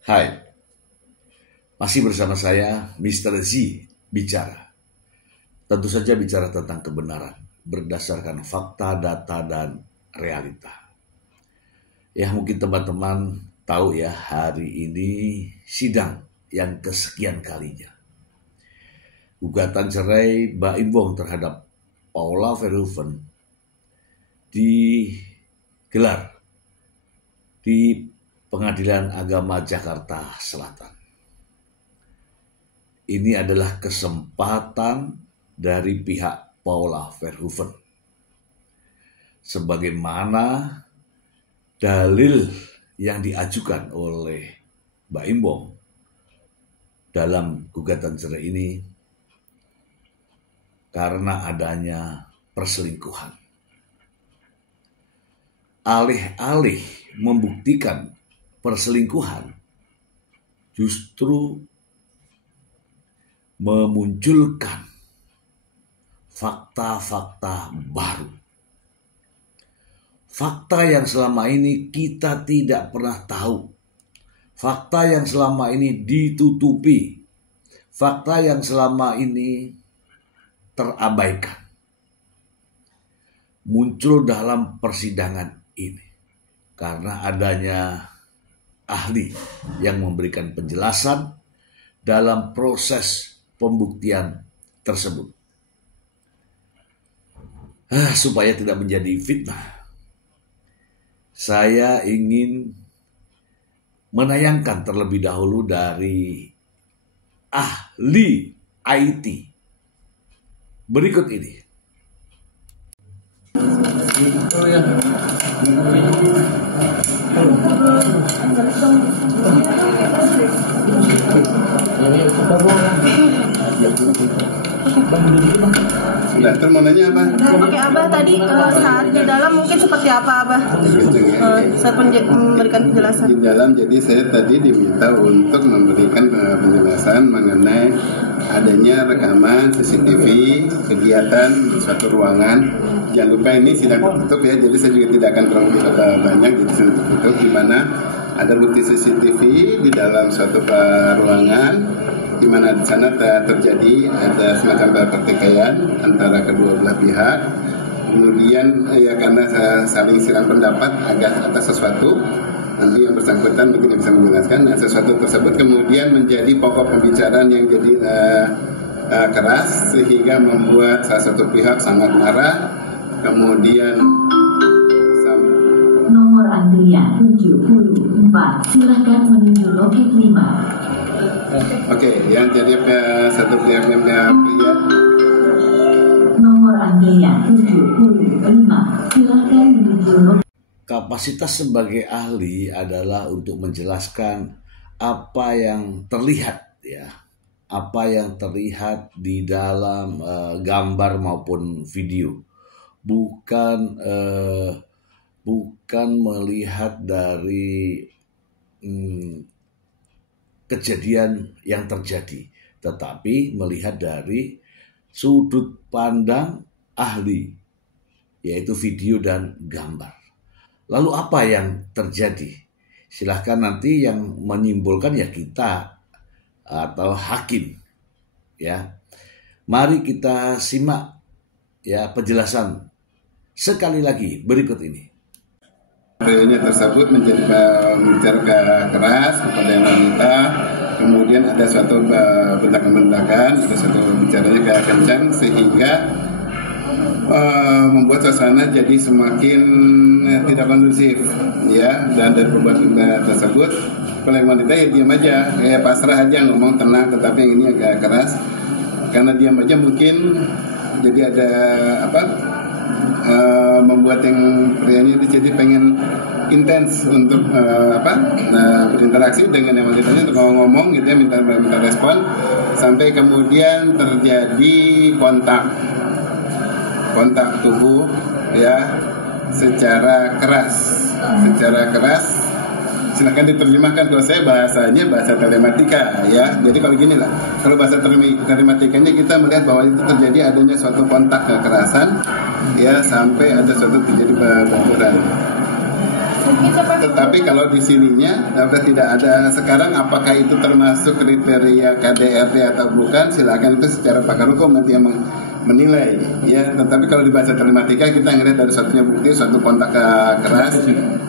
Hai, masih bersama saya Mr. Z bicara. Tentu saja bicara tentang kebenaran berdasarkan fakta, data, dan realita. Ya mungkin teman-teman tahu ya, hari ini sidang yang kesekian kalinya. Gugatan cerai Baim Wong terhadap Paula Verhoeven digelar di Pengadilan Agama Jakarta Selatan. Ini adalah kesempatan dari pihak Paula Verhoeven. Sebagaimana dalil yang diajukan oleh Baim Wong dalam gugatan cerai ini karena adanya perselingkuhan. Alih-alih membuktikan perselingkuhan, justru memunculkan fakta-fakta baru. Fakta yang selama ini kita tidak pernah tahu. Fakta yang selama ini ditutupi. Fakta yang selama ini terabaikan. Muncul dalam persidangan ini karena adanya ahli yang memberikan penjelasan dalam proses pembuktian tersebut. Supaya tidak menjadi fitnah, saya ingin menayangkan terlebih dahulu dari ahli IT berikut ini. Sudah, terus mau nanya apa? Oke, Abah tadi saat di dalam mungkin seperti apa, Abah? Saat memberikan penjelasan. Di dalam, jadi saya tadi diminta untuk memberikan penjelasan mengenai adanya rekaman CCTV kegiatan di suatu ruangan. Jangan lupa ini sidang tertutup ya, jadi saya juga tidak akan terlalu banyak, jadi sidang tertutup di mana ada bukti CCTV di dalam suatu ruangan, di mana di sana terjadi ada semacam pertikaian antara kedua belah pihak. Kemudian ya karena saling silang pendapat atas sesuatu, nanti yang bersangkutan mungkin bisa menjelaskan. Nah, sesuatu tersebut kemudian menjadi pokok pembicaraan yang jadi keras sehingga membuat salah satu pihak sangat marah. Kemudian nomor antrian 74, silakan menuju loket 5. Oke, yang jadi satu pihak yang pria. Nomor antrian 75, silakan menuju loket. Kapasitas sebagai ahli adalah untuk menjelaskan apa yang terlihat ya, apa yang terlihat di dalam gambar maupun video, bukan melihat dari kejadian yang terjadi, tetapi melihat dari sudut pandang ahli, yaitu video dan gambar. Lalu apa yang terjadi? Silahkan nanti yang menyimpulkan ya kita atau hakim. Ya, mari kita simak ya penjelasan sekali lagi berikut ini. Prianya tersebut menjadi bicara keras kepada yang wanita, kemudian ada suatu bentakan-bentakan, ada suatu bicaranya kencang sehingga membuat suasana jadi semakin tidak kondusif ya. Dan dari perbuatan tersebut kalau yang wanita ya diam aja, ya pasrah aja, ngomong tenang, tetapi yang ini agak keras karena diam aja mungkin jadi ada membuat yang prianya jadi pengen intens untuk berinteraksi dengan yang wanitanya untuk ngomong gitu ya, minta respon sampai kemudian terjadi kontak tubuh ya secara keras. Silakan diterjemahkan. Kalau saya bahasanya bahasa telematika ya. Jadi kalau gini lah, kalau bahasa telematikanya kita melihat bahwa itu terjadi adanya suatu kontak kekerasan ya sampai ada suatu terjadi benturan. Tetapi kalau di sininya tidak ada sekarang, apakah itu termasuk kriteria KDRT atau bukan, silakan itu secara pakar hukum nanti yang menilai ya. Tetapi kalau di bahasa telematika kita ngelihat dari satunya bukti suatu kontak keras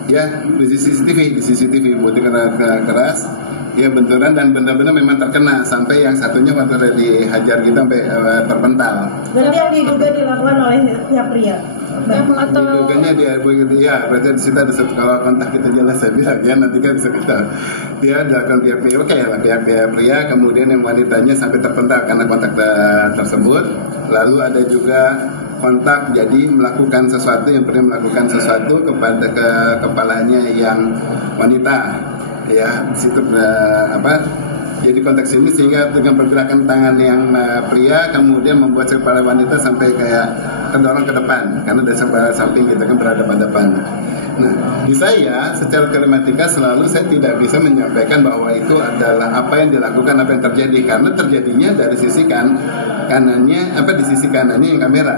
ya di CCTV bukti keras ya, benturan dan benar-benar memang terkena sampai yang satunya waktu dihajar gitu sampai terpental. Berarti yang diduga dilakukan oleh pihak pria. Diduganya dia begitu ya, berarti di situ ada satu kalau kontak kita jelas saya bilang ya, nanti kan bisa kita dia dilakukan pihak pria, oke lah pihak pria, kemudian yang wanitanya sampai terpental karena kontak tersebut. Lalu ada juga kontak jadi melakukan sesuatu, yang pernah melakukan sesuatu kepada kepalanya yang wanita ya, di situ jadi konteks ini sehingga dengan pergerakan tangan yang pria kemudian membuat kepala wanita sampai kayak terdorong ke depan karena dari sebelah samping kita kan berhadapan-hadapan. Nah, di saya secara telematika selalu saya tidak bisa menyampaikan bahwa itu adalah apa yang dilakukan, apa yang terjadi, karena terjadinya dari sisi kanannya di sisi kanannya yang kamera.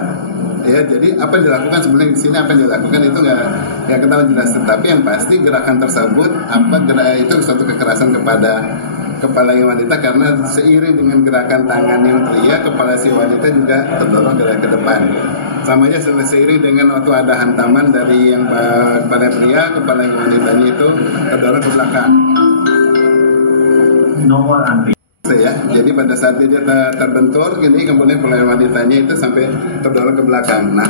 Ya, jadi apa yang dilakukan sebenarnya di sini, apa yang dilakukan itu nggak ketahuan jelas. Tetapi yang pasti gerakan tersebut itu suatu kekerasan kepada kepala yang wanita karena seiring dengan gerakan tangan yang pria, kepala si wanita juga terdorong ke depan. Sama aja seiring dengan waktu ada hantaman dari yang kepala pria, kepala yang wanitanya itu terdorong ke belakang. Nomor anti. Ya, jadi pada saat dia terbentur gini, kemudian kepala wanitanya itu sampai terdorong ke belakang. Nah,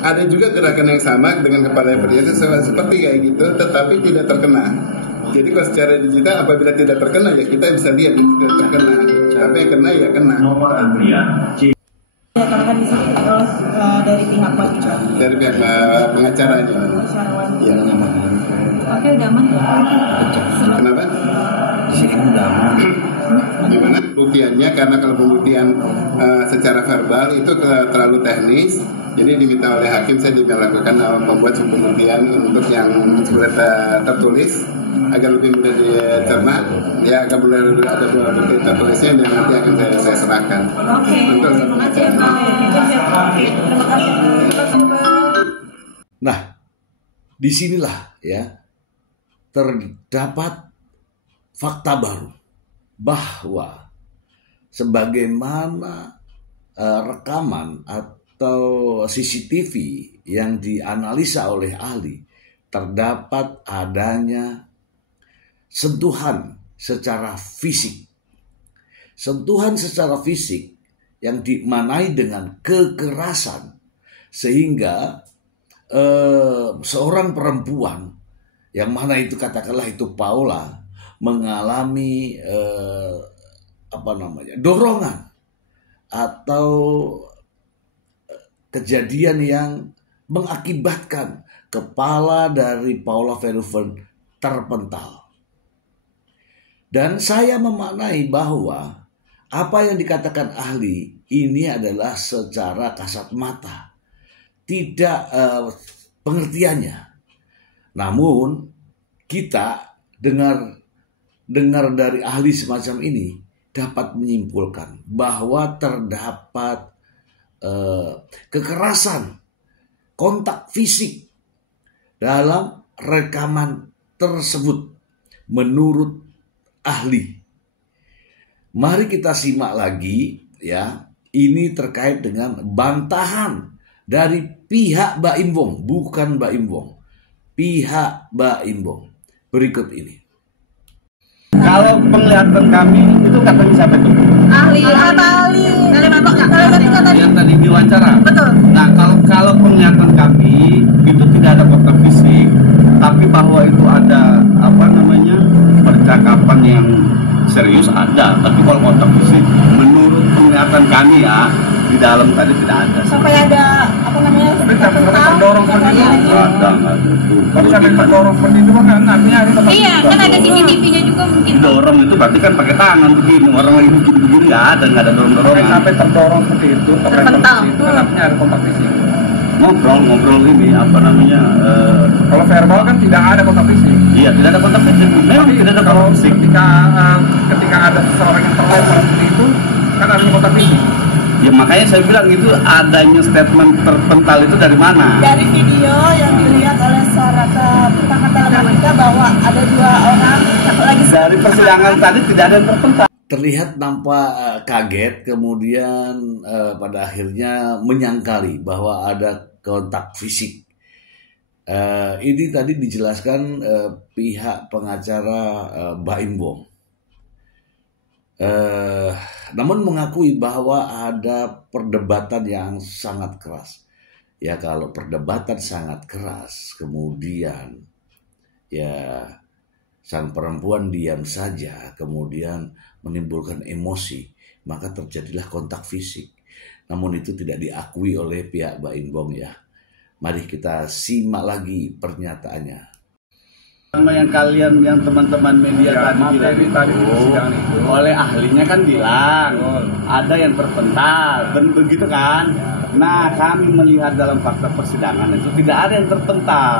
ada juga gerakan yang sama dengan kepala pria itu seperti kayak gitu, tetapi tidak terkena. Jadi kalau secara digital apabila tidak terkena ya kita bisa lihat itu terkena, tapi yang kena ya kena. Nomor antrian. Dikatakan di sini dari pihak wanita. Dari pihak pengacaranya. Ya, oke, udah aman. Kenapa? Di sini kan udah aman. Gimana buktiannya? Karena kalau pembuktian secara verbal itu terlalu teknis, jadi diminta oleh hakim saya melakukan membuat pembuktian untuk yang surat tertulis agar lebih mudah dicerna. Ya, agar boleh ada dua bukti tertulisnya dan nanti akan saya serahkan. Oke, terima kasih Pak. Terima kasih. Nah, disinilah ya terdapat fakta baru bahwa sebagaimana rekaman atau CCTV yang dianalisa oleh ahli, terdapat adanya sentuhan secara fisik. Sentuhan secara fisik yang dimaknai dengan kekerasan sehingga seorang perempuan yang mana itu katakanlah itu Paula mengalami dorongan atau kejadian yang mengakibatkan kepala dari Paula Verhoeven terpental. Dan saya memaknai bahwa apa yang dikatakan ahli ini adalah secara kasat mata, tidak pengertiannya. Namun kita dengar dari ahli semacam ini dapat menyimpulkan bahwa terdapat kekerasan kontak fisik dalam rekaman tersebut menurut ahli. Mari kita simak lagi ya. Ini terkait dengan bantahan dari pihak Baim Wong, bukan Baim Wong. Pihak Baim Wong. Berikut ini. Kalau penglihatan kami itu katanya siapa itu? Ahli telematika tadi. Yang tadi diwawancara. Betul. Nah, kalau penglihatan kami itu tidak ada kontak fisik, tapi bahwa itu ada percakapan yang serius ada. Tapi kalau kontak fisik, menurut penglihatan kami ya di dalam tadi tidak ada. Sampai ada terdorong seperti itu. Ada. Kalau sampai terdorong seperti itu kan artinya ada tempat. Iya, kan ada CCTV-nya juga mungkin. Dorong itu berarti kan pakai tangan begini, orang lagi begini nggak ada dorong-dorongan. Sampai terdorong seperti itu, terpental. Itu kan artinya ada kontak fisik. Ngobrol ini Kalau verbal kan tidak ada kontak fisik. Iya, tidak ada kontak fisik. Memang tidak ada kontak fisik. Ketika ada seseorang yang terlempar seperti itu kan ada kontak fisik. Ya makanya saya bilang itu adanya statement terpental itu dari mana? Dari video yang dilihat oleh seorang kata kita bahwa ada 2 orang lagi Dari persidangan tadi tidak ada yang terpental. Terlihat nampak kaget, kemudian pada akhirnya menyangkali bahwa ada kontak fisik. Ini tadi dijelaskan pihak pengacara Baim Wong. Namun mengakui bahwa ada perdebatan yang sangat keras. Ya kalau perdebatan sangat keras, kemudian ya sang perempuan diam saja, kemudian menimbulkan emosi, maka terjadilah kontak fisik. Namun itu tidak diakui oleh pihak Baim Wong ya. Mari kita simak lagi pernyataannya. Sama yang teman-teman media tadi bilang itu, oleh ahlinya kan bilang ada yang terpental, begitu kan? Nah, kami melihat dalam fakta persidangan itu tidak ada yang terpental,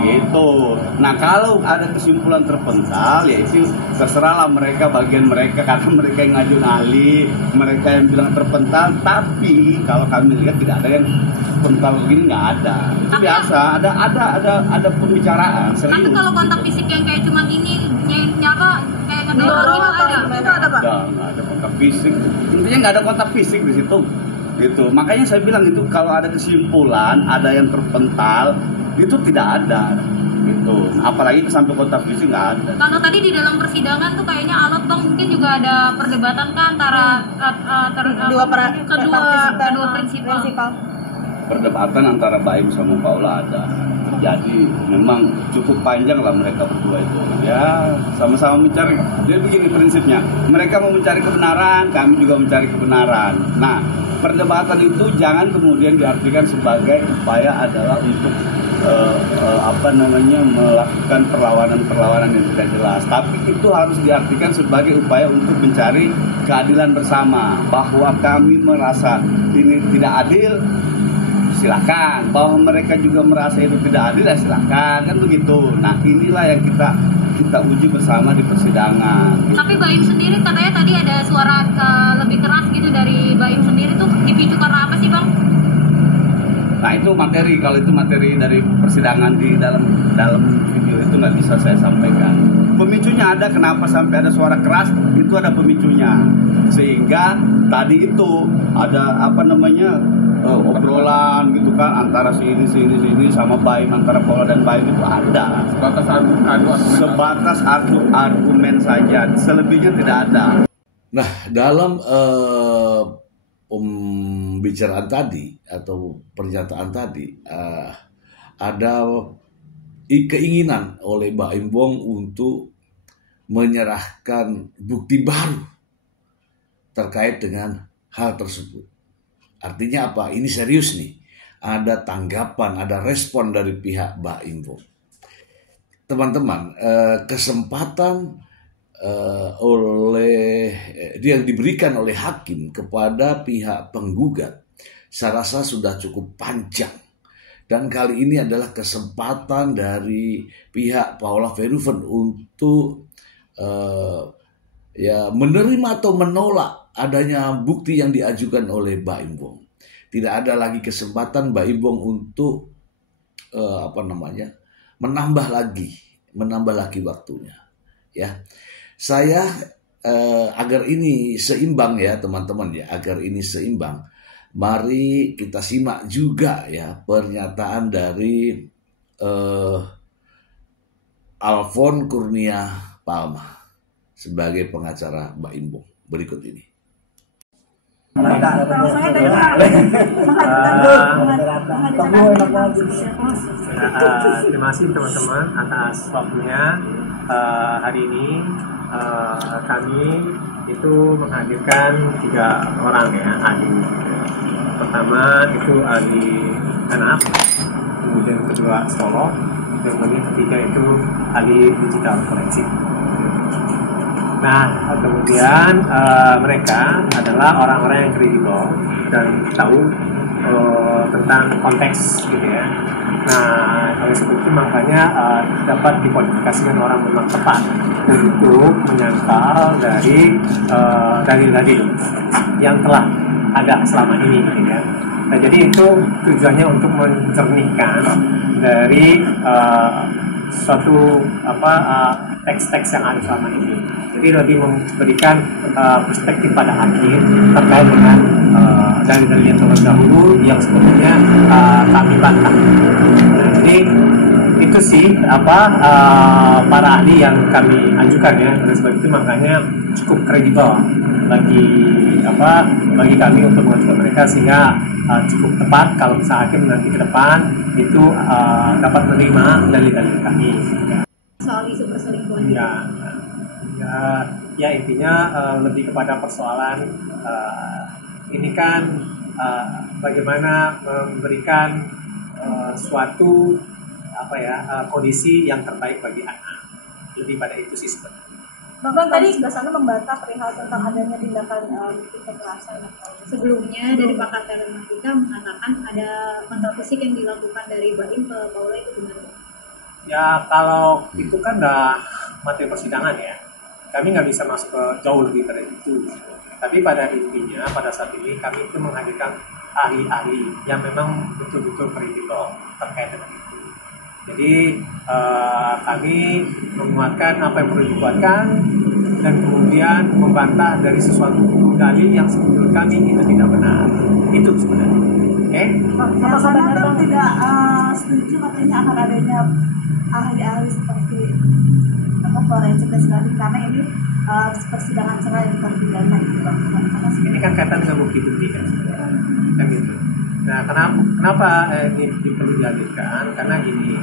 gitu. Nah, kalau ada kesimpulan terpental, ya itu terserahlah mereka, bagian mereka, karena mereka yang ngajuin ahli, mereka yang bilang terpental. Tapi kalau kami lihat tidak ada yang terpental begini, nggak ada. Itu biasa, ada pembicaraan serius. Tapi kalau kontak fisik yang kayak cuman ini, nyapa kayak ngedorong itu ada Pak? Nggak ada kontak fisik. Intinya nggak ada kontak fisik di situ. Gitu. Makanya saya bilang itu kalau ada kesimpulan, ada yang terpental, itu tidak ada. Gitu. Apalagi sampai kontak fisik nggak ada. Kalau tadi di dalam persidangan tuh kayaknya alot Bang, mungkin juga ada perdebatan kan antara kedua prinsipal. Perdebatan antara Baim sama Paula ada. Jadi memang cukup panjang lah mereka berdua itu. Ya sama-sama mencari. Jadi begini prinsipnya. Mereka mau mencari kebenaran, kami juga mencari kebenaran. Nah, perdebatan itu jangan kemudian diartikan sebagai upaya adalah untuk melakukan perlawanan yang tidak jelas. Tapi itu harus diartikan sebagai upaya untuk mencari keadilan bersama. Bahwa kami merasa ini tidak adil, silakan. Bahwa mereka juga merasa itu tidak adil, ya silakan, kan begitu. Nah, inilah yang kita uji bersama di persidangan. Tapi Baim sendiri katanya tadi ada suara lebih keras gitu dari Baim sendiri tuh dipicu karena apa sih Bang? Nah itu materi, kalau itu materi dari persidangan di dalam video itu nggak bisa saya sampaikan. Pemicunya ada, kenapa sampai ada suara keras, itu ada pemicunya. Sehingga tadi itu ada obrolan gitu kan antara sini sama Baim, antara Paula dan Baim itu ada. Sebatas argumen saja, selebihnya tidak ada. Nah, dalam pembicaraan tadi atau pernyataan tadi ada keinginan oleh Baim Wong untuk menyerahkan bukti baru terkait dengan hal tersebut. Artinya apa? Ini serius nih. Ada tanggapan, ada respon dari pihak Baim Wong. Teman-teman, kesempatan yang diberikan oleh hakim kepada pihak penggugat, saya rasa sudah cukup panjang. Dan kali ini adalah kesempatan dari pihak Paula Verhoeven untuk menerima atau menolak adanya bukti yang diajukan oleh Baim Wong. Tidak ada lagi kesempatan Baim Wong untuk menambah lagi waktunya. Ya, saya agar ini seimbang ya teman-teman ya, agar ini seimbang. Mari kita simak juga ya pernyataan dari Alfon Kurnia Palma sebagai pengacara Baim Wong. Berikut ini. Terima kasih teman-teman atas waktunya. Hari ini kami itu menghadirkan 3 orang ya ahli. Pertama itu ahli anak, kemudian kedua psikolog, dan kemudian ketiga itu ahli digital forensik. Nah, kemudian mereka adalah orang-orang yang kredibel dan tahu tentang konteks gitu ya. Nah, oleh sebab itu makanya dapat dikualifikasikan orang memang tepat untuk menyangkal dari dalil-dalil yang telah ada selama ini gitu kan. Nah jadi itu tujuannya untuk mencernihkan dari suatu teks-teks yang ada selama ini. Jadi lebih memberikan perspektif pada hakim terkait dengan dalil-dalil yang terdahulu yang sebetulnya kami bantah. Jadi itu sih para ahli yang kami ajukan ya. Oleh sebab itu makanya cukup kredibel bagi kami untuk mengajukan mereka, sehingga cukup tepat kalau misalnya hakim nanti ke depan itu dapat menerima dalil-dalil kami. Soal isu perselingkuhan. Ya intinya lebih kepada persoalan ini kan bagaimana memberikan suatu kondisi yang terbaik bagi anak. Lebih pada itu sih sebenarnya. Bang tadi sebelah sana membantah perihal tentang adanya tindakan kekerasan. Sebelumnya dari pakar Telematika mengatakan ada kontak fisik yang dilakukan dari Baim ke Paula, itu benar? Ya kalau itu kan udah materi persidangan ya. Kami nggak bisa masuk ke jauh lebih dari itu. Tapi pada intinya pada saat ini kami itu menghadirkan ahli-ahli yang memang betul-betul kredibel terkait dengan itu. Jadi kami menguatkan apa yang perlu dikuatkan dan kemudian membantah dari sesuatu dalil yang menurut kami itu tidak benar. Itu sebenarnya. Oke? Apakah Bang tidak setuju katanya akan adanya ahli-ahli seperti forensik dan sebagainya, karena ini persidangan cerai bukan pidana itu Bang? Ini kan kaitan sama bukti-bukti kan gitu. Nah kenapa ini perlu dihadirkan? Karena gini,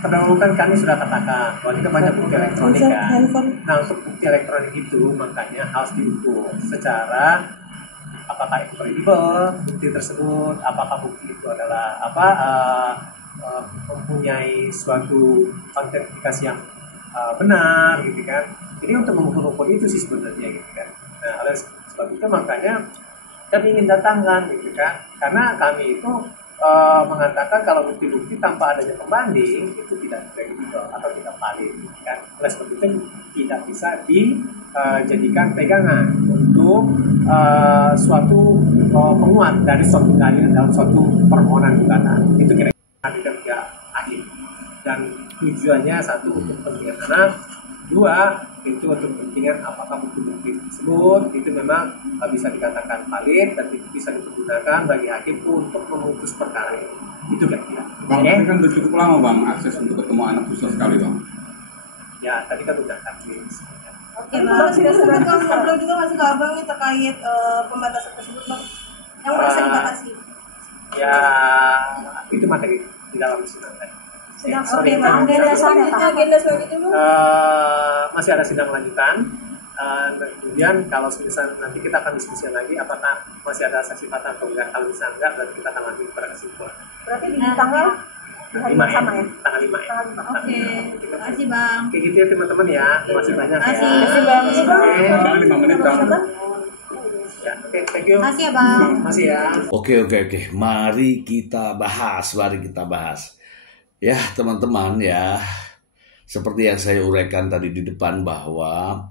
terdahulu kan kami sudah katakan bahwa ini kan banyak bukti elektronik kan. Nah untuk bukti elektronik itu makanya harus diukur secara apakah itu kredibel bukti tersebut, apakah bukti itu adalah mempunyai suatu autentifikasi yang benar gitu kan. Jadi untuk mengukur itu sih sebenarnya gitu kan. Nah oleh sebab itu makanya kami ingin datangkan gitu kan, karena kami itu mengatakan kalau bukti-bukti tanpa adanya pembanding itu tidak kredibel atau tidak valid gitu kan. Oleh sebab itu tidak bisa dijadikan pegangan untuk suatu penguat dari suatu dalil dalam suatu permohonan gugatan. Itu kira-kira kerja akhir. Dan tujuannya satu untuk kepentingan anak, dua itu untuk kepentingan apakah bukti-bukti tersebut itu memang bisa dikatakan valid dan itu bisa dipergunakan bagi hakim untuk memutus perkara ini. Itu kira-kira. Bang, ini kan udah cukup lama Bang akses untuk ketemu anak susah sekali Bang. Ya tadi kan udah kami. Oke Bang, sudah ngobrol juga masih ke Abang nih terkait pembatasan tersebut Bang, yang merasa dibatasi. Ya itu materi di dalam sidang tadi. Oke Bang, agenda selanjutnya Bang? Masih ada sidang lanjutan. Dan kemudian kalau misalnya nanti kita akan diskusi lagi apakah masih ada saksi fakta atau enggak. Kalau misalnya enggak, berarti kita akan lanjut pada kesimpulan. Berarti di tanggal hari yang sama ya? Tanggal 5 ya. Oke, terima kasih Bang. Oke gitu ya teman-teman ya. Terima kasih banyak ya. Terima kasih Bang. Bang 5 menit Bang. Ya, oke, thank you. Makasih ya Bang. Masih ya. Oke. Mari kita bahas. Ya teman-teman ya, seperti yang saya uraikan tadi di depan bahwa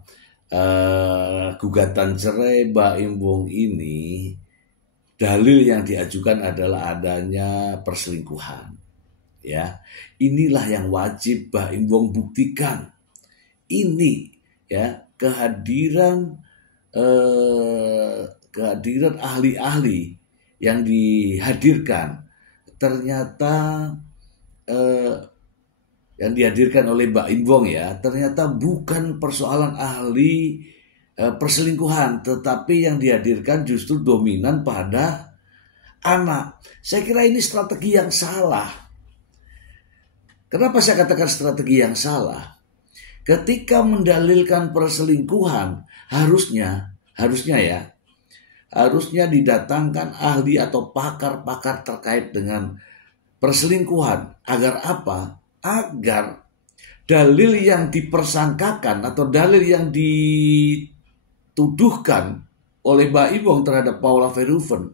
gugatan cerai Baim Wong ini dalil yang diajukan adalah adanya perselingkuhan. Ya, inilah yang wajib Baim Wong buktikan. Ini ya kehadiran ahli-ahli yang dihadirkan ternyata yang dihadirkan oleh Baim Wong ya ternyata bukan persoalan ahli perselingkuhan, tetapi yang dihadirkan justru dominan pada anak. Saya kira ini strategi yang salah. Kenapa saya katakan strategi yang salah? Ketika mendalilkan perselingkuhan harusnya didatangkan ahli atau pakar-pakar terkait dengan perselingkuhan. Agar apa? Agar dalil yang dipersangkakan atau dalil yang dituduhkan oleh Baim Wong terhadap Paula Verhoeven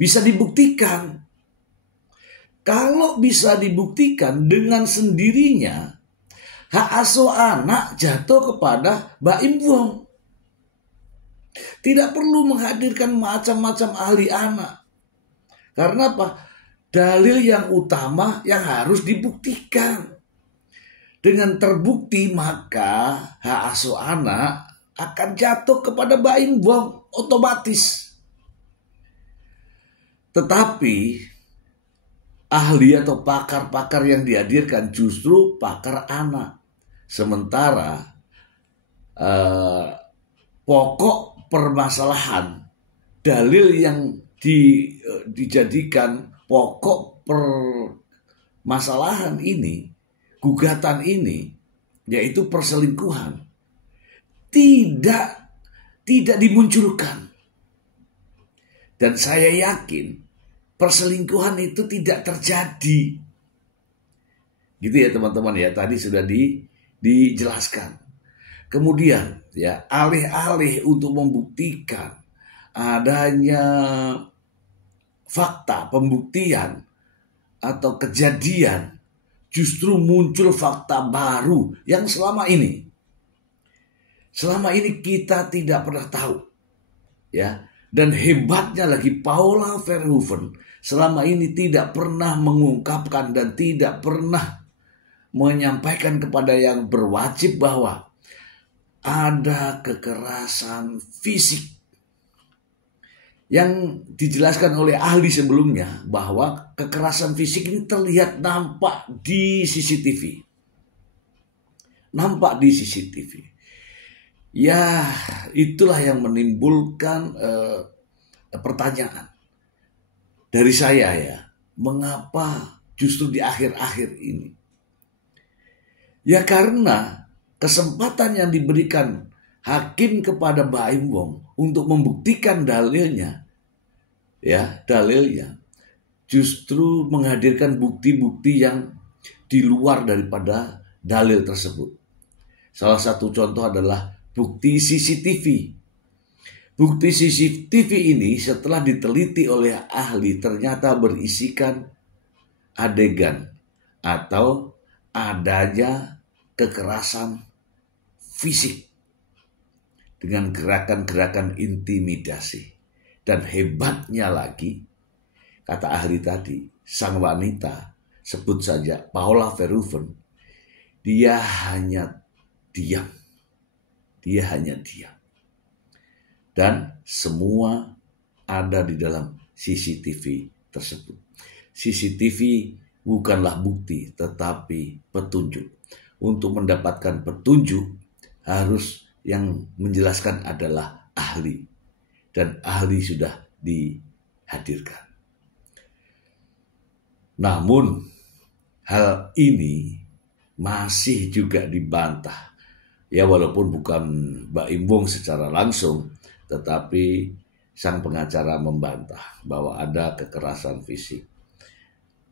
bisa dibuktikan. Kalau bisa dibuktikan dengan sendirinya, hak asuh anak jatuh kepada Baim Wong. Tidak perlu menghadirkan macam-macam ahli anak. Karena apa? Dalil yang utama yang harus dibuktikan. Dengan terbukti maka hak asuh anak akan jatuh kepada Baim Wong otomatis. Tetapi ahli atau pakar-pakar yang dihadirkan justru pakar anak. Sementara pokok permasalahan, dalil yang dijadikan pokok permasalahan ini, gugatan ini, yaitu perselingkuhan, tidak dimunculkan. Dan saya yakin perselingkuhan itu tidak terjadi. Gitu ya teman-teman ya, tadi sudah dijelaskan. Kemudian ya, alih-alih untuk membuktikan adanya fakta pembuktian atau kejadian, justru muncul fakta baru yang selama ini kita tidak pernah tahu. Ya, dan hebatnya lagi Paula Verhoeven selama ini tidak pernah mengungkapkan dan tidak pernah menyampaikan kepada yang berwajib bahwa ada kekerasan fisik yang dijelaskan oleh ahli sebelumnya, bahwa kekerasan fisik ini terlihat nampak di CCTV. Nampak di CCTV. Ya, itulah yang menimbulkan pertanyaan dari saya ya, mengapa justru di akhir-akhir ini? Ya karena kesempatan yang diberikan hakim kepada Baim Wong untuk membuktikan dalilnya, ya dalilnya, justru menghadirkan bukti-bukti yang di luar daripada dalil tersebut. Salah satu contoh adalah bukti CCTV. Bukti CCTV ini setelah diteliti oleh ahli ternyata berisikan adegan atau adanya kekerasan fisik dengan gerakan-gerakan intimidasi. Dan hebatnya lagi, kata ahli tadi, sang wanita, sebut saja Paula Verhoeven, dia hanya diam. Dan semua ada di dalam CCTV tersebut. CCTV bukanlah bukti, tetapi petunjuk. Untuk mendapatkan petunjuk, harus yang menjelaskan adalah ahli. Dan ahli sudah dihadirkan. Namun, hal ini masih juga dibantah. Ya walaupun bukan Baim Wong secara langsung, tetapi sang pengacara membantah bahwa ada kekerasan fisik.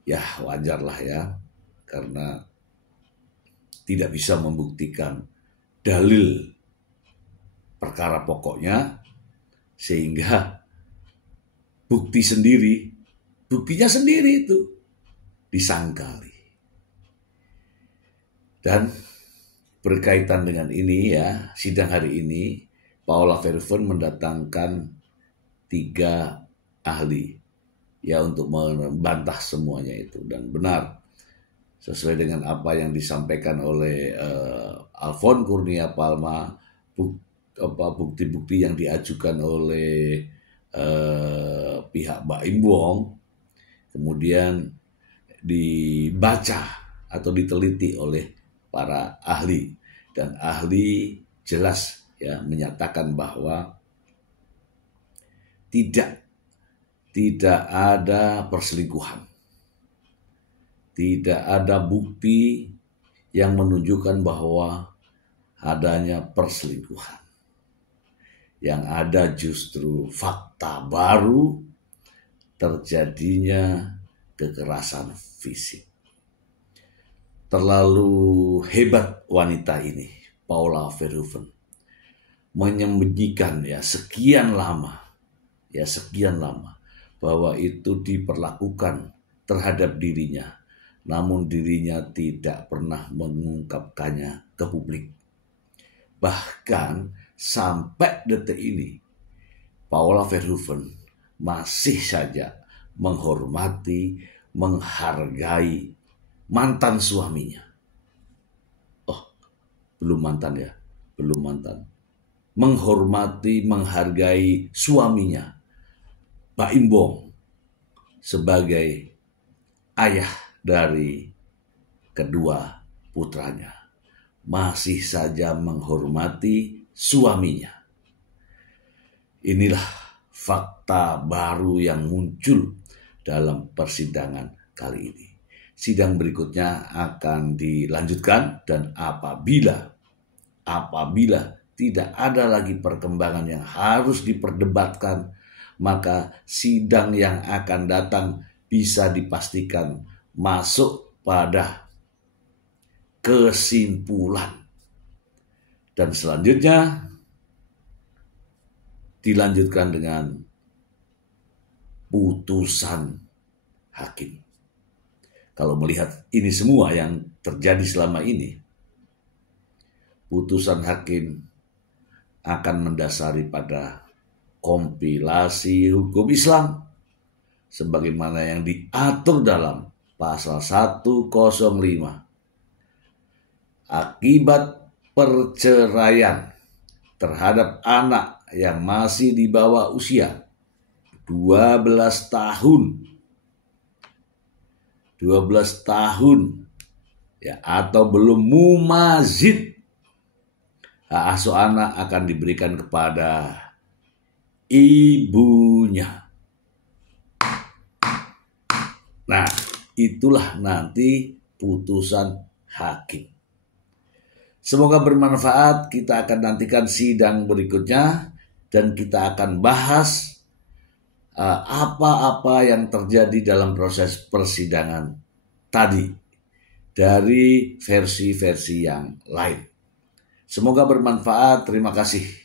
Ya wajarlah ya, karena tidak bisa membuktikan dalil perkara pokoknya, sehingga buktinya sendiri itu disangkali. Dan berkaitan dengan ini ya, sidang hari ini Paula Verhoeven mendatangkan 3 ahli ya untuk membantah semuanya itu, dan benar sesuai dengan apa yang disampaikan oleh Alfon Kurnia Palma, bukti-bukti yang diajukan oleh pihak Baim Wong kemudian dibaca atau diteliti oleh para ahli, dan ahli jelas ya menyatakan bahwa tidak ada perselingkuhan. Tidak ada bukti yang menunjukkan bahwa adanya perselingkuhan. Yang ada justru fakta baru terjadinya kekerasan fisik. Terlalu hebat wanita ini, Paula Verhoeven, menyembunyikan sekian lama bahwa itu diperlakukan terhadap dirinya, namun dirinya tidak pernah mengungkapkannya ke publik. Bahkan sampai detik ini Paula Verhoeven masih saja menghormati, menghargai mantan suaminya. Oh, belum mantan ya, belum mantan. Menghormati, menghargai suaminya, Baim Bong, sebagai ayah dari kedua putranya. Masih saja menghormati suaminya. Inilah fakta baru yang muncul dalam persidangan kali ini. Sidang berikutnya akan dilanjutkan, dan apabila tidak ada lagi perkembangan yang harus diperdebatkan, maka sidang yang akan datang bisa dipastikan masuk pada kesimpulan. Dan selanjutnya dilanjutkan dengan putusan hakim. Kalau melihat ini semua yang terjadi selama ini, putusan hakim akan mendasari pada kompilasi hukum Islam sebagaimana yang diatur dalam pasal 105. Akibat perceraian terhadap anak yang masih di bawah usia 12 tahun ya, atau belum mumazid, hak asuh anak akan diberikan kepada ibunya. Nah, itulah nanti putusan hakim. Semoga bermanfaat. Kita akan nantikan sidang berikutnya dan kita akan bahas apa-apa yang terjadi dalam proses persidangan tadi dari versi-versi yang lain. Semoga bermanfaat. Terima kasih.